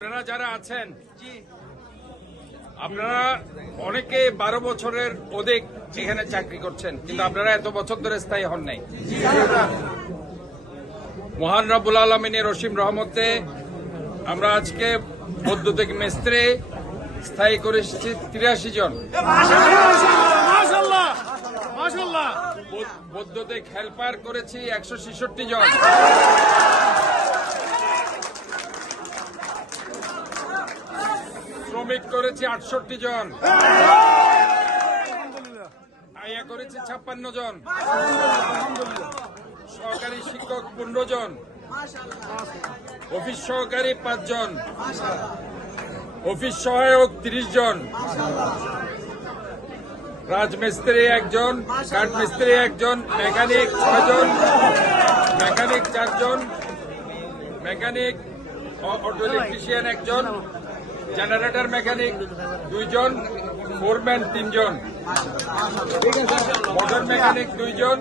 আপনারা যারা আছেন আপনারা অনেকে 12 বছরের অধিক এখানে চাকরি করছেন, কিন্তু আপনারা এত বছর ধরে স্থায়ী হন নাই। মহান রব্বুল আলমিনের অসীম রহমতে আমরা আজকে বৈদ্যুতিক মিস্ত্রি স্থায়ী করে এসেছি 83 জন, বৈদ্যুতিক হেল্পার করেছি 166 জন, শ্রমিক করেছি 68 জন, আয়া করেছি 56 জন, সহকারী শিক্ষক 15 জন, অফিস সহকারী 5 জন, অফিস সহায়ক 30 জন, রাজমিস্ত্রি 1 জন, কাঠমিস্ত্রি 1 জন, মেকানিক 6 জন, মেকানিক 4 জন, মেকানিক অটো ইলেকট্রিশিয়ান 1 জন, জেনারেটর মেকানিক 2 জন, ফোরম্যান 3 জন, মোটর মেকানিক 2 জন।